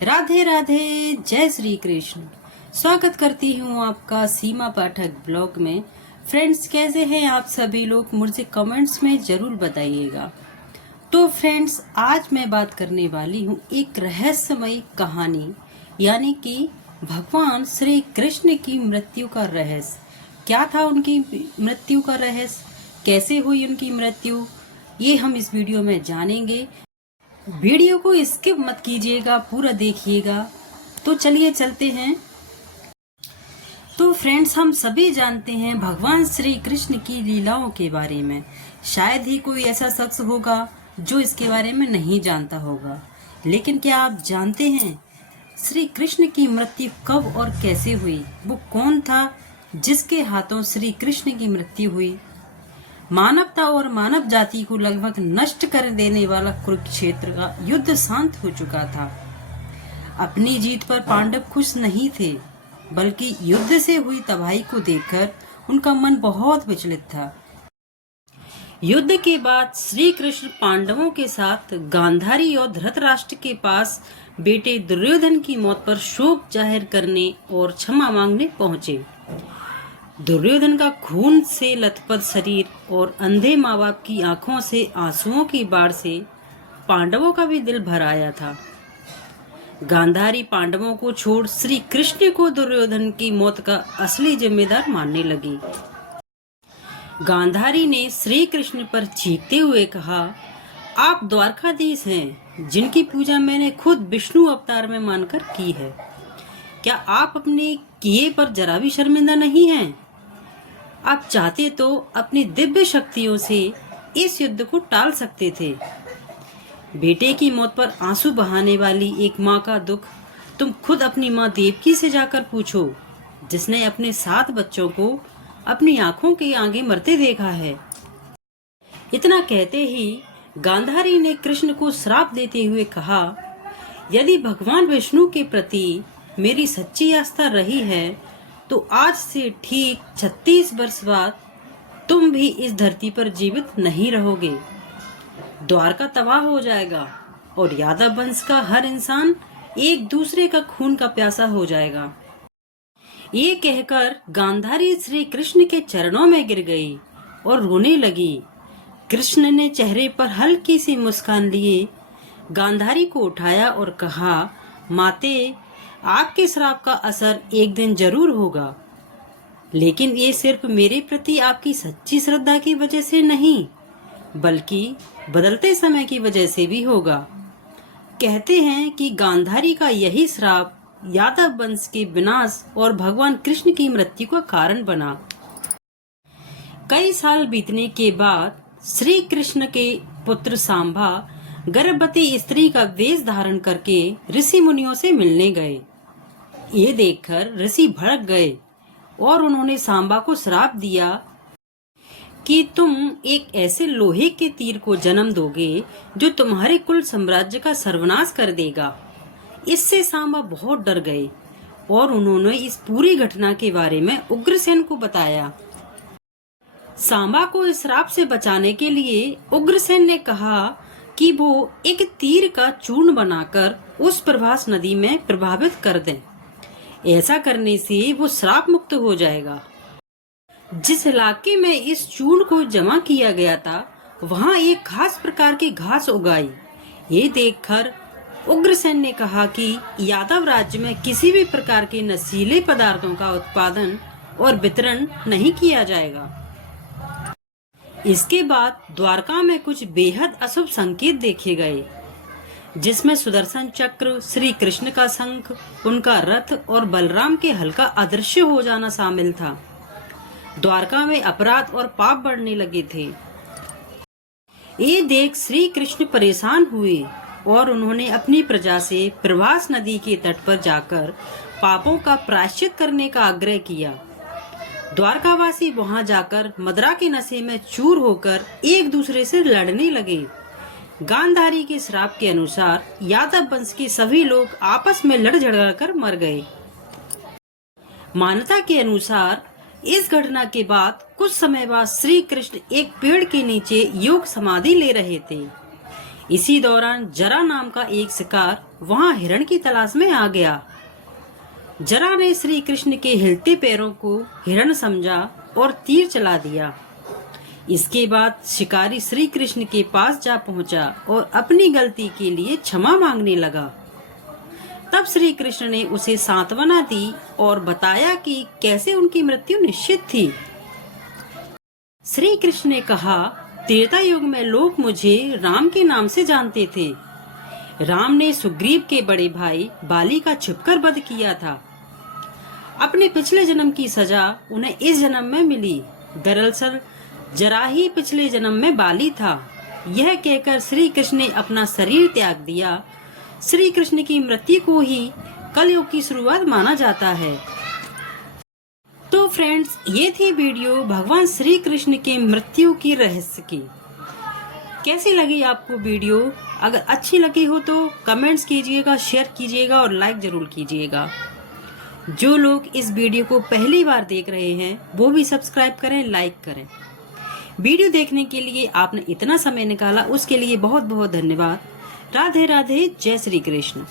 राधे राधे, जय श्री कृष्ण। स्वागत करती हूँ आपका सीमा पाठक ब्लॉग में। फ्रेंड्स, कैसे हैं आप सभी लोग? मुझे कमेंट्स में जरूर बताइएगा। तो फ्रेंड्स, आज मैं बात करने वाली हूँ एक रहस्यमयी कहानी, यानी कि भगवान श्री कृष्ण की मृत्यु का रहस्य। क्या था उनकी मृत्यु का रहस्य, कैसे हुई उनकी मृत्यु, ये हम इस वीडियो में जानेंगे। वीडियो को स्किप मत कीजिएगा, पूरा देखिएगा। तो चलिए चलते हैं। तो फ्रेंड्स, हम सभी जानते हैं भगवान श्री कृष्ण की लीलाओं के बारे में। शायद ही कोई ऐसा शख्स होगा जो इसके बारे में नहीं जानता होगा। लेकिन क्या आप जानते हैं श्री कृष्ण की मृत्यु कब और कैसे हुई? वो कौन था जिसके हाथों श्री कृष्ण की मृत्यु हुई? मानवता और मानव जाति को लगभग नष्ट कर देने वाला कुरुक्षेत्र का युद्ध शांत हो चुका था। अपनी जीत पर पांडव खुश नहीं थे, बल्कि युद्ध से हुई तबाही को देखकर उनका मन बहुत विचलित था। युद्ध के बाद श्री कृष्ण पांडवों के साथ गांधारी और धृतराष्ट्र के पास बेटे दुर्योधन की मौत पर शोक जाहिर करने और क्षमा मांगने पहुंचे। दुर्योधन का खून से लथपथ शरीर और अंधे माँ बाप की आंखों से आंसुओं की बाढ़ से पांडवों का भी दिल भर आया था। गांधारी पांडवों को छोड़ श्री कृष्ण को दुर्योधन की मौत का असली जिम्मेदार मानने लगी। गांधारी ने श्री कृष्ण पर चीखते हुए कहा, आप द्वारकाधीश हैं, जिनकी पूजा मैंने खुद विष्णु अवतार में मानकर की है। क्या आप अपने किए पर जरा भी शर्मिंदा नहीं हैं? आप चाहते तो अपनी दिव्य शक्तियों से इस युद्ध को टाल सकते थे। बेटे की मौत पर आंसू बहाने वाली एक माँ का दुख तुम खुद अपनी माँ देवकी से जाकर पूछो, जिसने अपने 7 बच्चों को अपनी आंखों के आगे मरते देखा है। इतना कहते ही गांधारी ने कृष्ण को श्राप देते हुए कहा, यदि भगवान विष्णु के प्रति मेरी सच्ची आस्था रही है तो आज से ठीक 36 वर्ष बाद तुम भी इस धरती पर जीवित नहीं रहोगे। द्वारका तबाह हो जाएगा और यादव वंश का हर इंसान एक दूसरे का खून का प्यासा हो जाएगा। ये कहकर गांधारी श्री कृष्ण के चरणों में गिर गई और रोने लगी। कृष्ण ने चेहरे पर हल्की सी मुस्कान लिए गांधारी को उठाया और कहा, माते, आपके श्राप का असर एक दिन जरूर होगा, लेकिन ये सिर्फ मेरे प्रति आपकी सच्ची श्रद्धा की वजह से नहीं, बल्कि बदलते समय की वजह से भी होगा। कहते हैं कि गांधारी का यही श्राप यादव वंश के विनाश और भगवान कृष्ण की मृत्यु का कारण बना। कई साल बीतने के बाद श्री कृष्ण के पुत्र सांबा गर्भवती स्त्री का वेश धारण करके ऋषि मुनियों से मिलने गए। ये देखकर ऋषि भड़क गए और उन्होंने सांबा को श्राप दिया कि तुम एक ऐसे लोहे के तीर को जन्म दोगे जो तुम्हारे कुल साम्राज्य का सर्वनाश कर देगा। इससे सांबा बहुत डर गए और उन्होंने इस पूरी घटना के बारे में उग्रसेन को बताया। सांबा को इस श्राप से बचाने के लिए उग्रसेन ने कहा कि वो एक तीर का चूर्ण बनाकर उस प्रभास नदी में प्रभावित कर दें। ऐसा करने से वो श्राप मुक्त हो जाएगा। जिस इलाके में इस चूर्ण को जमा किया गया था, वहाँ एक खास प्रकार की घास उगाई। ये देखकर उग्रसेन ने कहा कि यादव राज्य में किसी भी प्रकार के नशीले पदार्थों का उत्पादन और वितरण नहीं किया जाएगा। इसके बाद द्वारका में कुछ बेहद अशुभ संकेत देखे गए, जिसमें सुदर्शन चक्र, श्री कृष्ण का शंख, उनका रथ और बलराम के हल्का अदृश्य हो जाना शामिल था। द्वारका में अपराध और पाप बढ़ने लगे थे। ये देख श्री कृष्ण परेशान हुए और उन्होंने अपनी प्रजा से प्रभास नदी के तट पर जाकर पापों का प्रायश्चित करने का आग्रह किया। द्वारकावासी वहां जाकर मदिरा के नशे में चूर होकर एक दूसरे से लड़ने लगे। गांधारी के श्राप के अनुसार यादव वंश के सभी लोग आपस में लड़ झगड़ कर मर गए। मान्यता के अनुसार इस घटना के बाद कुछ समय बाद श्री कृष्ण एक पेड़ के नीचे योग समाधि ले रहे थे। इसी दौरान जरा नाम का एक शिकार वहां हिरण की तलाश में आ गया। जरा ने श्री कृष्ण के हिलते पैरों को हिरण समझा और तीर चला दिया। इसके बाद शिकारी श्री कृष्ण के पास जा पहुंचा और अपनी गलती के लिए क्षमा मांगने लगा। तब श्री कृष्ण ने उसे सांत्वना दी और बताया कि कैसे उनकी मृत्यु निश्चित थी। श्री कृष्ण ने कहा, त्रेता युग में लोग मुझे राम के नाम से जानते थे। राम ने सुग्रीव के बड़े भाई बाली का छुपकर वध किया था। अपने पिछले जन्म की सजा उन्हें इस जन्म में मिली। दरअसल जरा ही पिछले जन्म में बाली था। यह कहकर श्री कृष्ण ने अपना शरीर त्याग दिया। श्री कृष्ण की मृत्यु को ही कलयुग की शुरुआत माना जाता है। तो फ्रेंड्स, ये थी वीडियो भगवान श्री कृष्ण के मृत्यु की रहस्य की। कैसी लगी आपको वीडियो? अगर अच्छी लगी हो तो कमेंट्स कीजिएगा, शेयर कीजिएगा और लाइक जरूर कीजिएगा। जो लोग इस वीडियो को पहली बार देख रहे हैं वो भी सब्सक्राइब करें, लाइक करें। वीडियो देखने के लिए आपने इतना समय निकाला, उसके लिए बहुत बहुत धन्यवाद। राधे राधे, जय श्री कृष्ण।